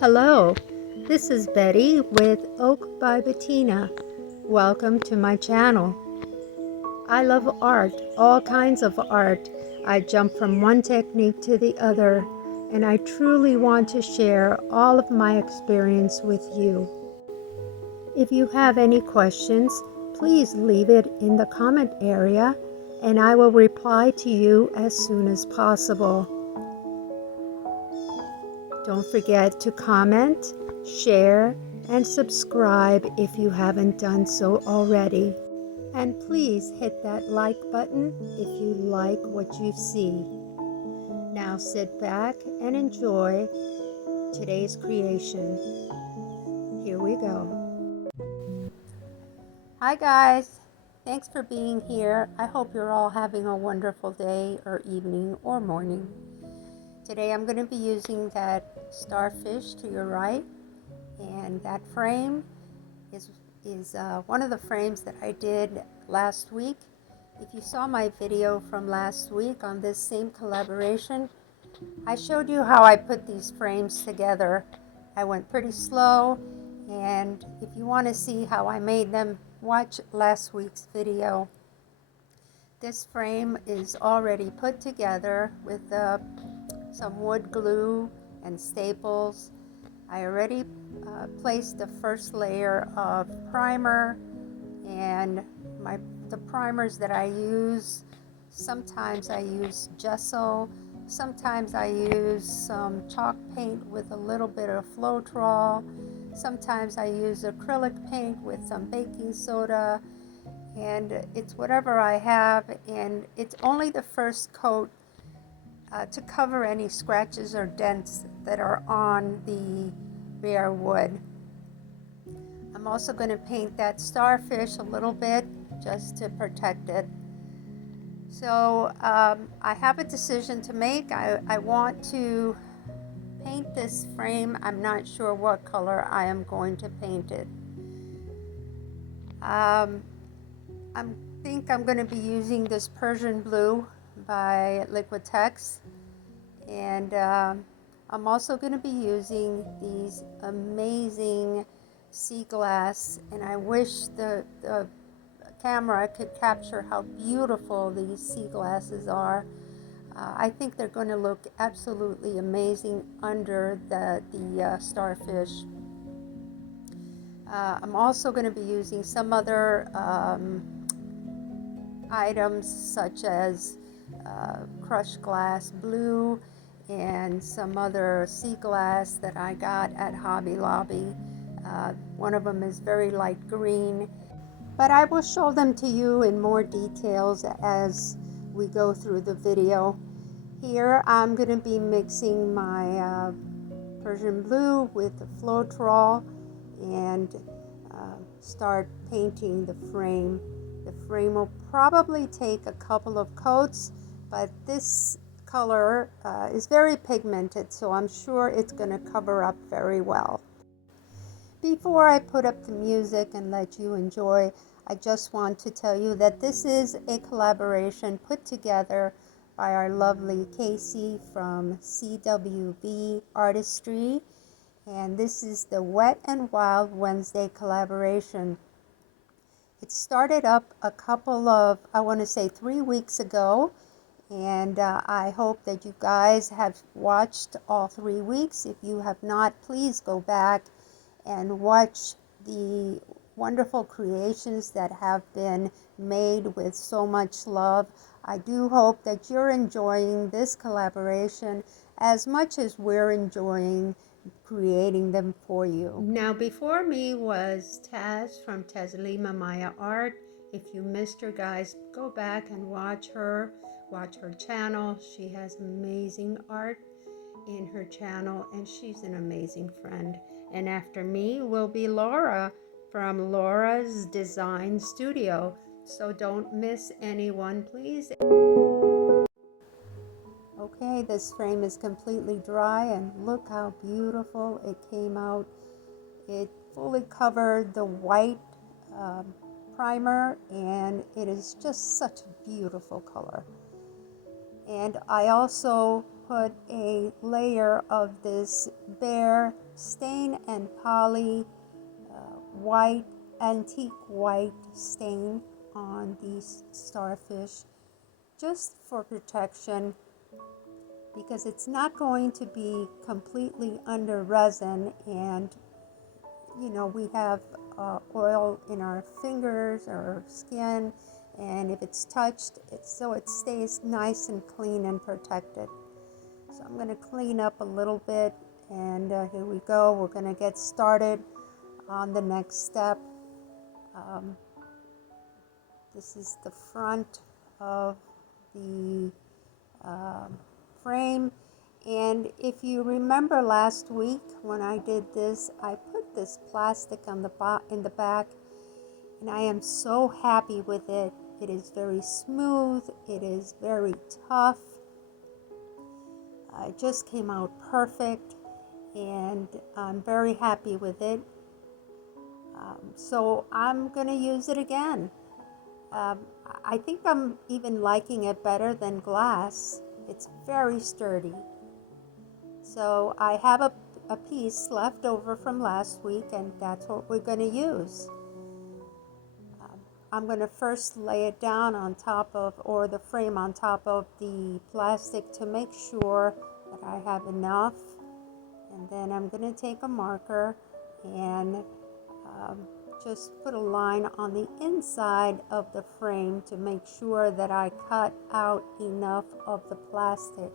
Hello, this is Betty with Oak by Betina. Welcome to my channel. I love art, all kinds of art. I jump from one technique to the other, and I truly want to share all of my experience with you. If you have any questions, please leave it in the comment area, and I will reply to you as soon as possible. Don't forget to comment, share, and subscribe if you haven't done so already. And please hit that like button if you like what you see. Now sit back and enjoy today's creation. Here we go. Hi guys, thanks for being here. I hope you're all having a wonderful day or evening or morning. Today I'm going to be using that starfish to your right, and that frame is one of the frames that I did last week. If you saw my video from last week on this same collaboration, I showed you how I put these frames together. I went pretty slow, and if you want to see how I made them, watch last week's video. This frame is already put together with some wood glue and staples. I already placed the first layer of primer, and the primers that I use, sometimes I use gesso, sometimes I use some chalk paint with a little bit of Floetrol, sometimes I use acrylic paint with some baking soda, and it's whatever I have, and it's only the first coat to cover any scratches or dents that are on the bare wood. I'm also going to paint that starfish a little bit just to protect it. So I have a decision to make. I want to paint this frame. I'm not sure what color I am going to paint it. I think I'm going to be using this Persian blue by Liquitex, and I'm also going to be using these amazing sea glass, and I wish the camera could capture how beautiful these sea glasses are. I think they're going to look absolutely amazing under the starfish. I'm also going to be using some other items such as crushed glass blue and some other sea glass that I got at Hobby Lobby. One of them is very light green, but I will show them to you in more details as we go through the video. Here I'm going to be mixing my Persian blue with the Floetrol and start painting the frame. The frame will probably take a couple of coats, but this color is very pigmented, so I'm sure it's going to cover up very well. Before I put up the music and let you enjoy, I just want to tell you that this is a collaboration put together by our lovely Casey from QOR Artistry, and this is the Wet and Wild Wednesday collaboration. It started up a couple of, I want to say 3 weeks ago, and I hope that you guys have watched all 3 weeks. If you have not, please go back and watch the wonderful creations that have been made with so much love. I do hope that you're enjoying this collaboration as much as we're enjoying creating them for you. Now, before me was Taz from Tazlima Maya Art. If you missed her, guys, go back and watch her channel. She has amazing art in her channel, and she's an amazing friend. And after me will be Laura from Laura's Design Studio. So don't miss anyone, please. Okay, this frame is completely dry, and look how beautiful it came out. It fully covered the white primer, and it is just such a beautiful color. And I also put a layer of this Bear Stain and Poly white, antique white stain on these starfish, just for protection, because it's not going to be completely under resin, and you know, we have oil in our fingers or skin, and if it's touched, so it stays nice and clean and protected. So I'm going to clean up a little bit, and here we go. We're going to get started on the next step. This is the front of the frame, and if you remember last week when I did this, I put this plastic on in the back, and I am so happy with it. It is very smooth, it is very tough. It just came out perfect, and I'm very happy with it. So I'm gonna use it again. I think I'm even liking it better than glass. It's very sturdy. So I have a piece left over from last week, and that's what we're going to use. I'm going to first lay it down on top of, or the frame on top of the plastic, to make sure that I have enough. And then I'm going to take a marker and just put a line on the inside of the frame to make sure that I cut out enough of the plastic.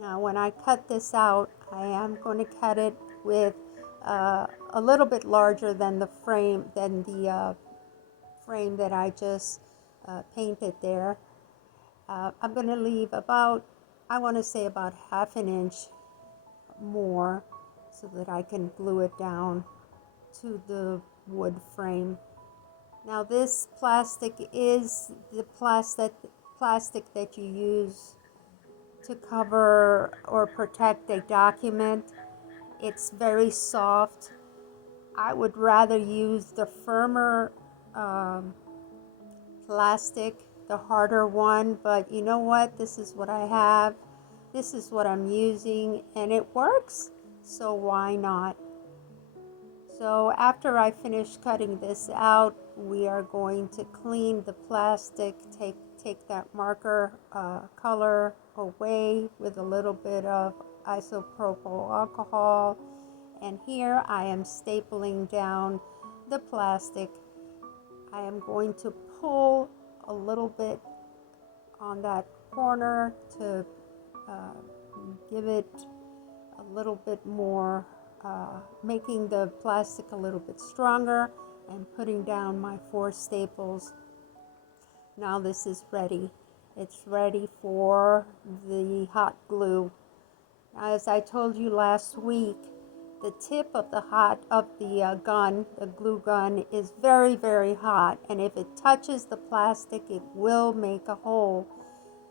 Now when I cut this out, I am going to cut it with a little bit larger than the frame, frame that I just painted there. I'm going to leave about, I want to say about ½ inch more, so that I can glue it down to the wood frame. Now this plastic is the plastic that you use to cover or protect a document. It's very soft. I would rather use the firmer plastic, the harder one, but you know what? This is what I have. This is what I'm using, and it works, so why not? So after I finish cutting this out, we are going to clean the plastic, take that marker color away with a little bit of isopropyl alcohol, and here I am stapling down the plastic. I am going to pull a little bit on that corner to give it a little bit more, making the plastic a little bit stronger, and putting down my 4 staples. Now this is ready. It's ready for the hot glue. As I told you last week, the tip of the glue gun is very, very hot, and if it touches the plastic, it will make a hole.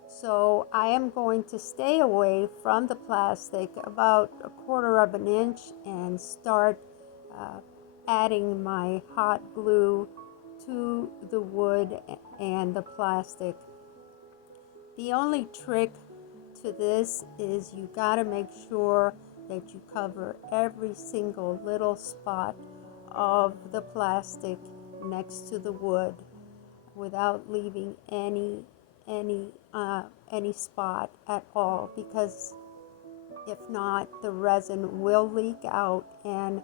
So I am going to stay away from the plastic about 1/4 inch and start adding my hot glue to the wood and the plastic. The only trick to this is you got to make sure that you cover every single little spot of the plastic next to the wood without leaving any spot at all, because if not, the resin will leak out, and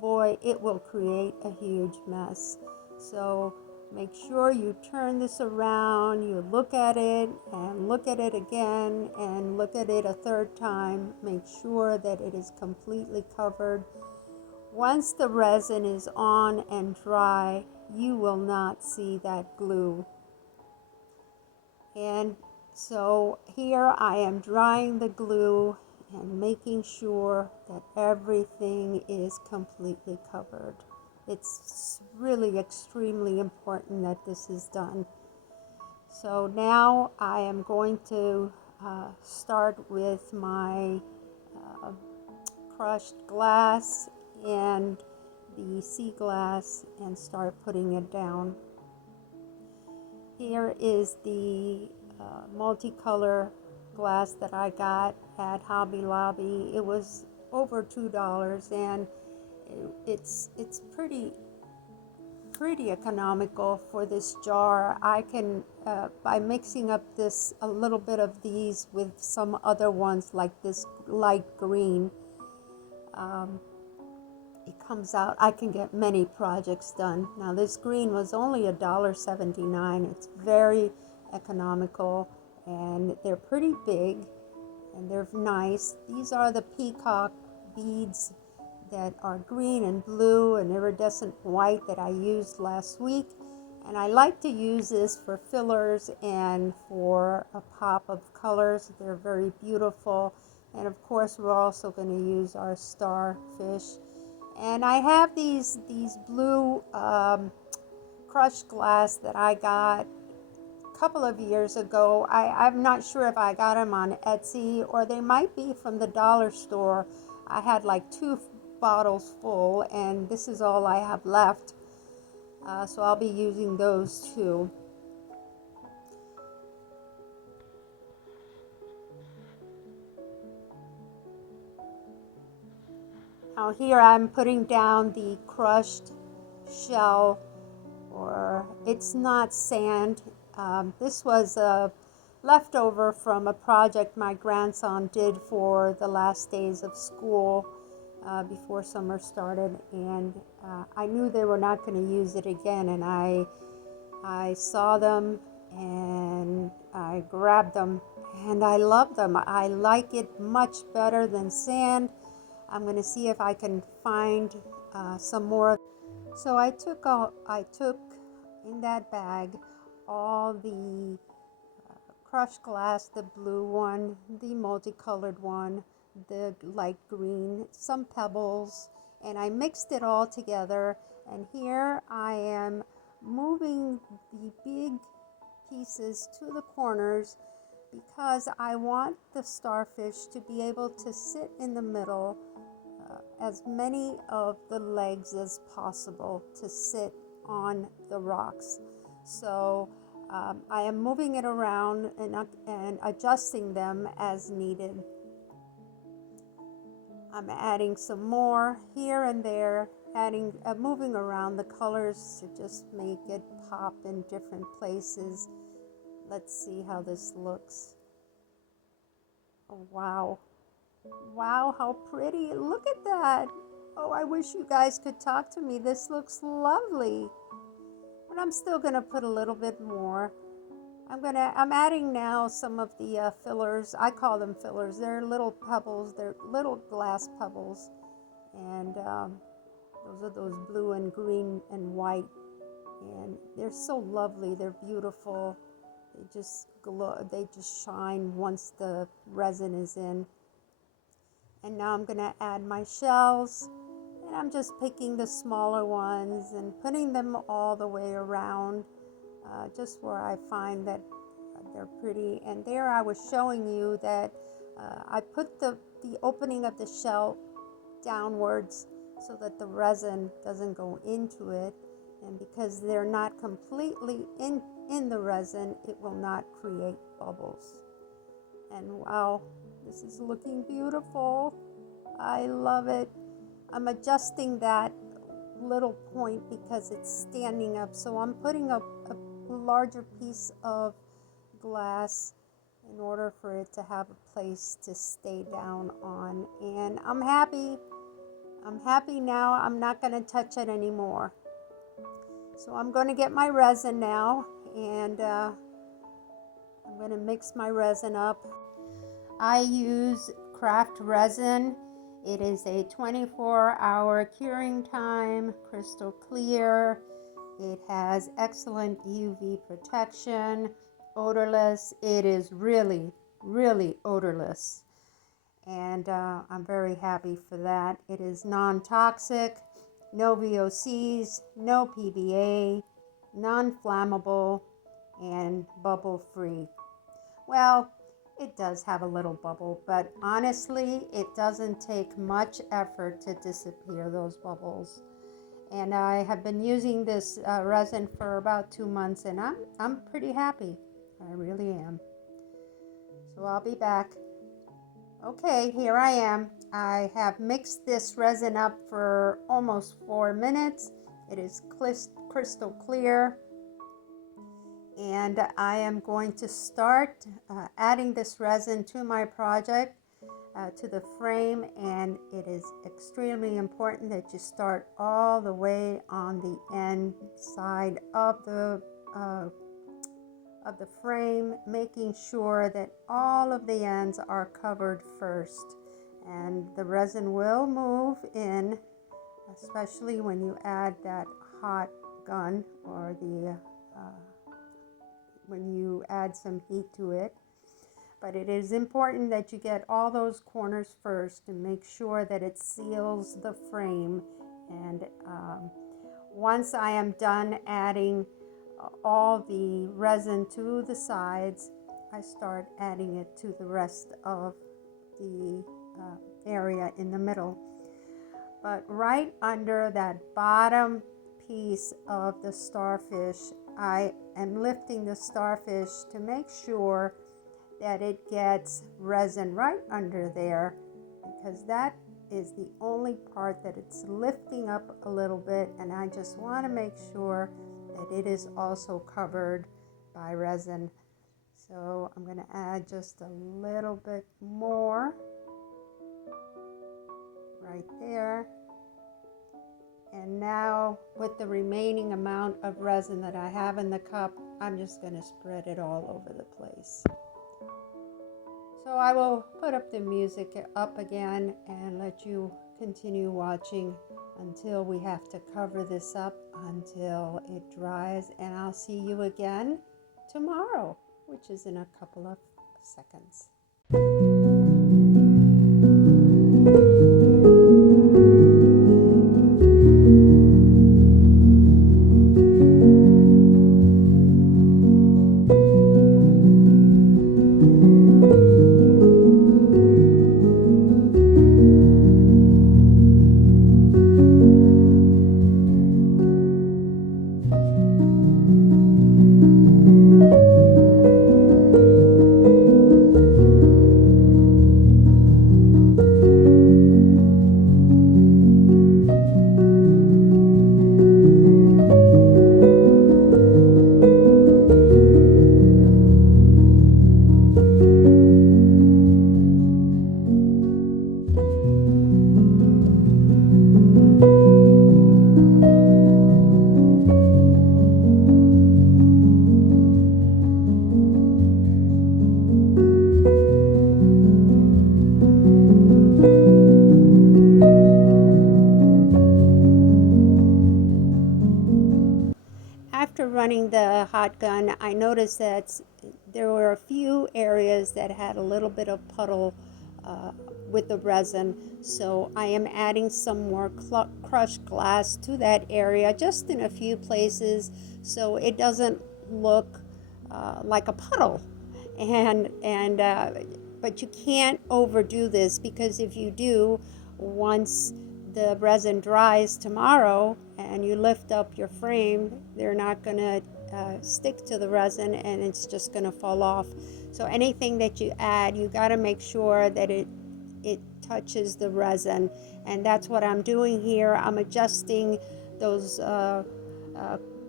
boy, it will create a huge mess. So make sure you turn this around, you look at it and look at it again and look at it a 3rd time. Make sure that it is completely covered. Once the resin is on and dry, you will not see that glue. And so here I am drying the glue and making sure that everything is completely covered. It's really extremely important that this is done. So now I am going to start with my crushed glass and the sea glass and start putting it down. Here is the multicolor glass that I got at Hobby Lobby. It was over $2, and it's pretty economical for this jar. I can by mixing up this a little bit of these with some other ones like this light green, it comes out, I can get many projects done. Now this green was only $1.79. It's very economical, and they're pretty big and they're nice. These are the peacock beads that are green and blue and iridescent white that I used last week. And I like to use this for fillers and for a pop of colors. They're very beautiful. And of course, we're also going to use our starfish. And I have these blue crushed glass that I got a couple of years ago. I'm not sure if I got them on Etsy, or they might be from the dollar store. I had like 2 bottles full, and this is all I have left. So I'll be using those too. Now here I'm putting down the crushed shell, or it's not sand. This was a leftover from a project my grandson did for the last days of school before summer started, and I knew they were not going to use it again, and I saw them and I grabbed them, and I love them. I like it much better than sand. I'm going to see if I can find some more. So I took in that bag all the crushed glass, the blue one, the multicolored one, the light green, some pebbles, and I mixed it all together. And here I am moving the big pieces to the corners because I want the starfish to be able to sit in the middle, as many of the legs as possible to sit on the rocks. So I am moving it around and adjusting them as needed. I'm adding some more here and there, moving around the colors to just make it pop in different places. Let's see how this looks. Oh, wow. Wow, how pretty. Look at that. Oh, I wish you guys could talk to me. This looks lovely. But I'm still going to put a little bit more. I'm adding now some of the fillers. I call them fillers. They're little pebbles. They're little glass pebbles. And those are those blue and green and white. And they're so lovely. They're beautiful. They just glow. They just shine once the resin is in. And now I'm going to add my shells, and I'm just picking the smaller ones and putting them all the way around, just where I find that they're pretty. And there I was showing you that I put the opening of the shell downwards so that the resin doesn't go into it, and because they're not completely in the resin, it will not create bubbles. And wow, this is looking beautiful. I love it. I'm adjusting that little point because it's standing up. So I'm putting a larger piece of glass in order for it to have a place to stay down on. And I'm happy. I'm happy now. I'm not going to touch it anymore. So I'm going to get my resin now, and I'm going to mix my resin up. I use craft resin. It is a 24-hour curing time, crystal clear. It has excellent UV protection, odorless. It is really, really odorless. And I'm very happy for that. It is non-toxic, no VOCs, no PBA, non-flammable, and bubble-free. Well, it does have a little bubble, but honestly, it doesn't take much effort to disappear those bubbles. And I have been using this resin for about 2 months, and I'm pretty happy. I really am. So I'll be back. Okay, here I am. I have mixed this resin up for almost 4 minutes. It is crystal clear. And I am going to start adding this resin to my project, to the frame. And it is extremely important that you start all the way on the end side of the frame, making sure that all of the ends are covered first. And the resin will move in, especially when you add that hot gun, or when you add some heat to it. But it is important that you get all those corners first to make sure that it seals the frame. And once I am done adding all the resin to the sides, I start adding it to the rest of the area in the middle. But right under that bottom piece of the starfish, I am lifting the starfish to make sure that it gets resin right under there, because that is the only part that it's lifting up a little bit, and I just want to make sure that it is also covered by resin. So I'm going to add just a little bit more right there. And now with the remaining amount of resin that I have in the cup, I'm just going to spread it all over the place. So I will put up the music up again and let you continue watching until we have to cover this up until it dries. And I'll see you again tomorrow, which is in a couple of seconds. After running the hot gun, I noticed that there were a few areas that had a little bit of puddle with the resin. So I am adding some more crushed glass to that area, just in a few places, so it doesn't look like a puddle. But you can't overdo this, because if you do, once the resin dries tomorrow and you lift up your frame, they're not going to stick to the resin, and it's just going to fall off. So anything that you add, you got to make sure that it touches the resin, and that's what I'm doing here. I'm adjusting those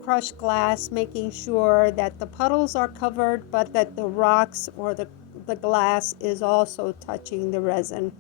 crushed glass, making sure that the puddles are covered, but that the rocks or the glass is also touching the resin.